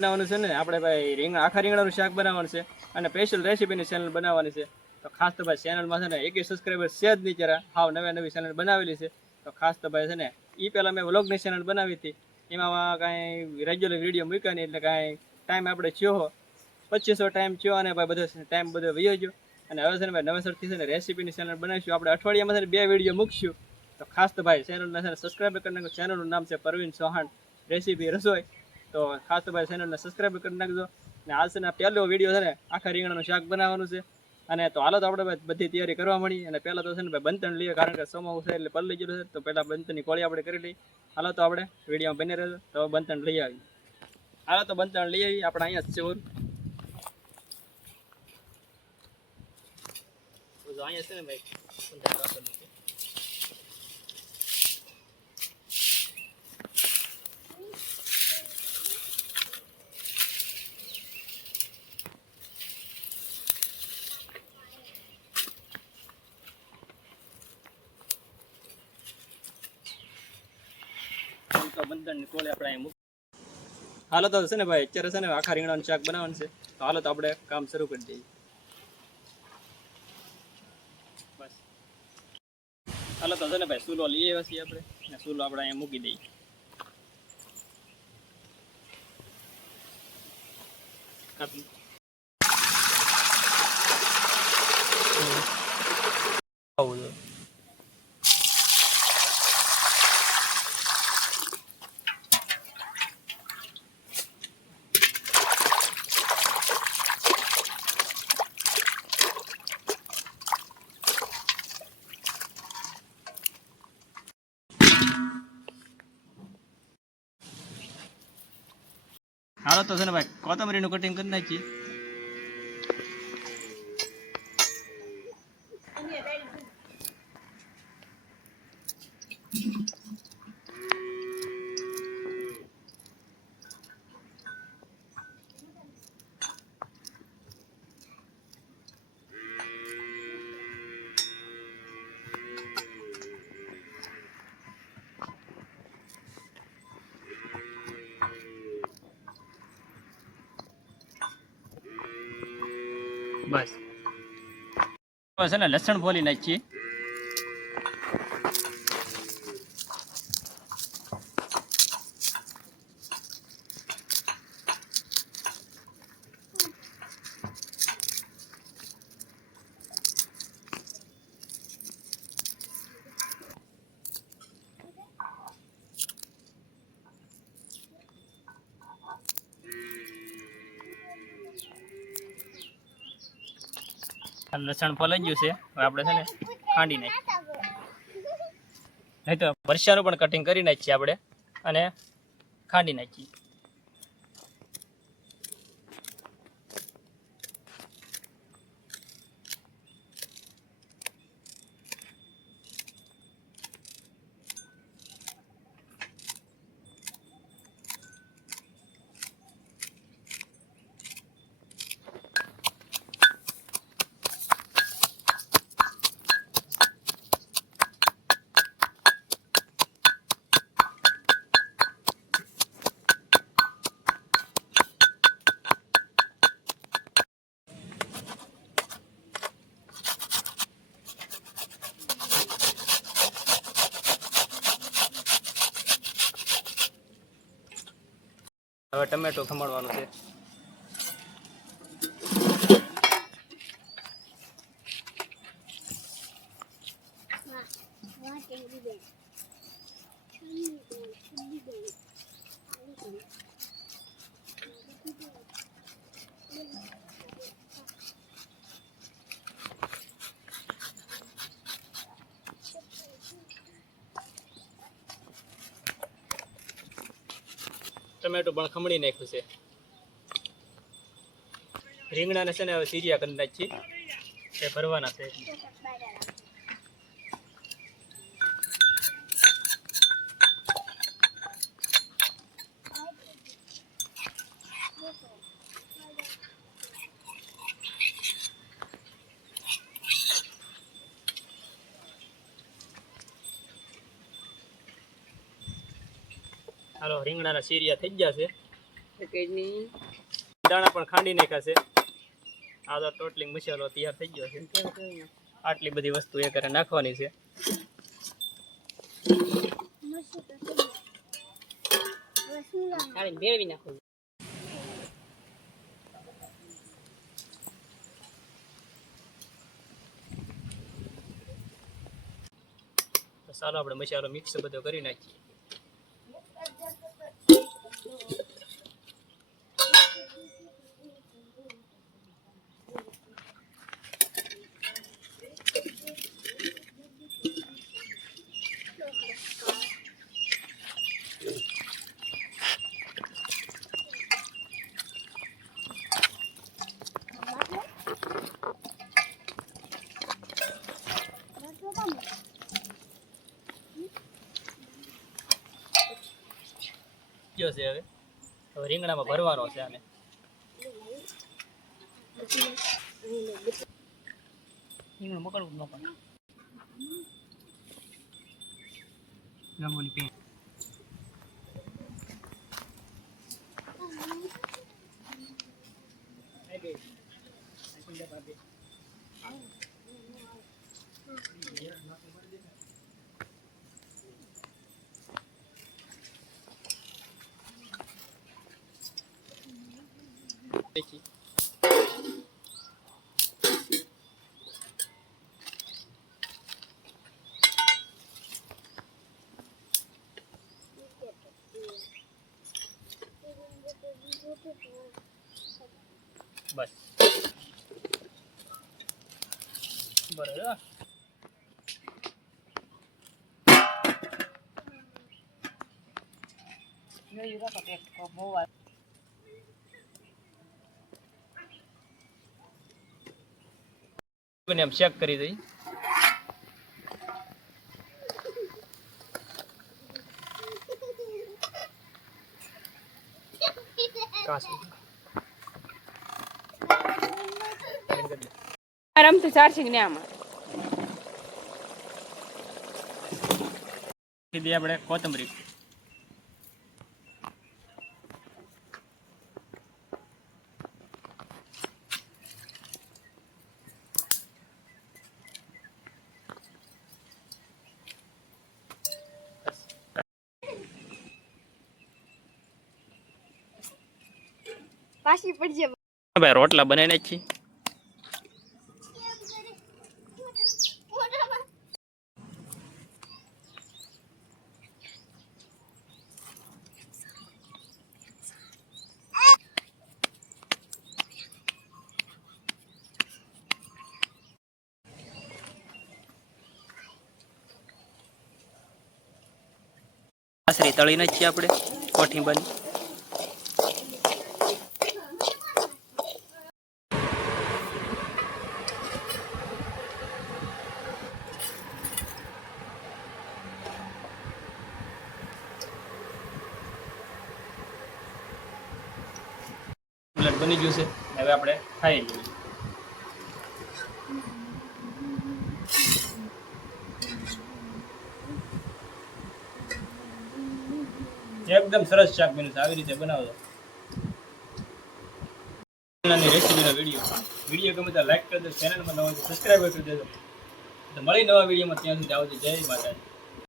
બનાવવાનું છે ને, આપણે ભાઈ રીંગણા આખા રીંગણાનું શાક બનાવવાનું છે અને સ્પેશિયલ રેસીપીની ચેનલ બનાવવાની છે. તો ખાસ તો ભાઈ ચેનલમાં છે ને, એક સબસ્ક્રાઈબર છે જ નહીં જરા. હાવ નવી નવી ચેનલ બનાવેલી છે. તો ખાસ તો ભાઈ છે ને એ પહેલાં મેં વ્લોગની ચેનલ બનાવી હતી. એમાં કાંઈ રેગ્યુલર વીડિયો મૂક્યા નહીં, એટલે કાંઈ ટાઈમ આપણે થયો પચીસો ટાઈમ થયો અને ભાઈ બધો ટાઈમ બધો વયો ગયો. અને હવે છે ને, ભાઈ નવેસરથી છે ને રેસીપીની ચેનલ બનાવીશું. આપણે અઠવાડિયામાં છે બે વીડિયો મૂકશું. તો ખાસ તો ભાઈ ચેનલને છે ને સબસ્ક્રાઈબ કરીને ચેનલનું નામ છે પરવીન ચૌહાણ. રેસીપી રસોઈ. તો ખાસ તો ભાઈ ચેનલને સબસ્ક્રાઈબ કરી નાખજો. અને આજ છે ને પહેલો વીડિયો છે ને આખા રીંગણાનું શાક બનાવવાનું છે. અને તો હાલો તો આપણે બધી તૈયારી કરવા મળી અને પહેલાં તો છે ને ભાઈ બંતણ લઈએ, કારણ કે સોમાવું છે એટલે પલ્લી ગયેલું છે. તો પહેલાં બંતણની કોળી આપણે કરી લઈએ. હાલો તો આપણે વિડીયોમાં બની રહેજો. તો બંતણ લઈ આવી હાલો તો બંતણ લઈ આવીએ. આપણે અહીંયા જ અહીંયા છે ને ભાઈ. આપણે મૂક. હાલો તો છે ને ભાઈ, અત્યારે છે ને આખા રીંગણાનું શાક બનાવવાનું છે. તો હાલો તો આપણે કામ શરૂ કરી દઈએ. બસ. હાલો તો છે ને ભાઈ, સૂલો લઈએ પછી આપણે. ને સૂલો આપણે અહીંયા મૂકી દઈએ. આવું હાલો તો છે ને ભાઈ કોથમરીનું કટિંગ કરી નાખીએ. બસ. બસ ને લસણ ફોલી નાખીએ. લસણ ફોલાઈ ગયું છે આપણે છે ને ખાંડી નાખીએ. નહીં તો મરચાનું પણ કટિંગ કરી નાખીએ આપણે અને ખાંડી નાખીએ. હવે ટમેટો ખમણવાનું છે. ટમેટો પણ ખમણી નાખ્યું છે. રીંગણાને છે ને હવે સીરિયા કરી નાખીએ. એ ભરવાના છે. હાલો રીંગણાના સીરિયા થઈ ગયા છે. દાણા પણ ખાંડી નાખ્યા છે. આ તો ટોટલિંગ મસાલો તૈયાર થઈ ગયો છે. આટલી બધી વસ્તુ એ કરે નાખવાની છે. મેળવી નાખો. ચાલો આપણે મસાલો મિક્સ બધો કરી નાખીએ. કયો છે હવે. હવે રીંગણામાં ભરવાનો છે આને. રીંગણું મકડવું ન પડે. રંગોલી પેન્ટ બસ. બરાબર જોયું રાખો પેક બહુ વાર બને એમ ચેક કરી દઈ. કાસી આરામ તો ચાર્જિંગ ને આમાં સીધી આપણે કોથમરી પાછી પડશે ભાઈ રોટલા બનાવીને જ છીએ આશરી તળીને જ છીએ આપણે કોઠી બની. બની ગયું છે. હવે આપણે ખાઈ લઈએ. એકદમ સરસ શાક બન્યું આવી રીતે બનાવજો રેસીપીનો વીડિયો વીડિયો ગમે તો લાઈક કરજો ચેનલમાં નવા સબસ્ક્રાઈબ કરી દેજો. મળી નવા વિડીયોમાં ત્યાં સુધી આવજો. જય માતાજી.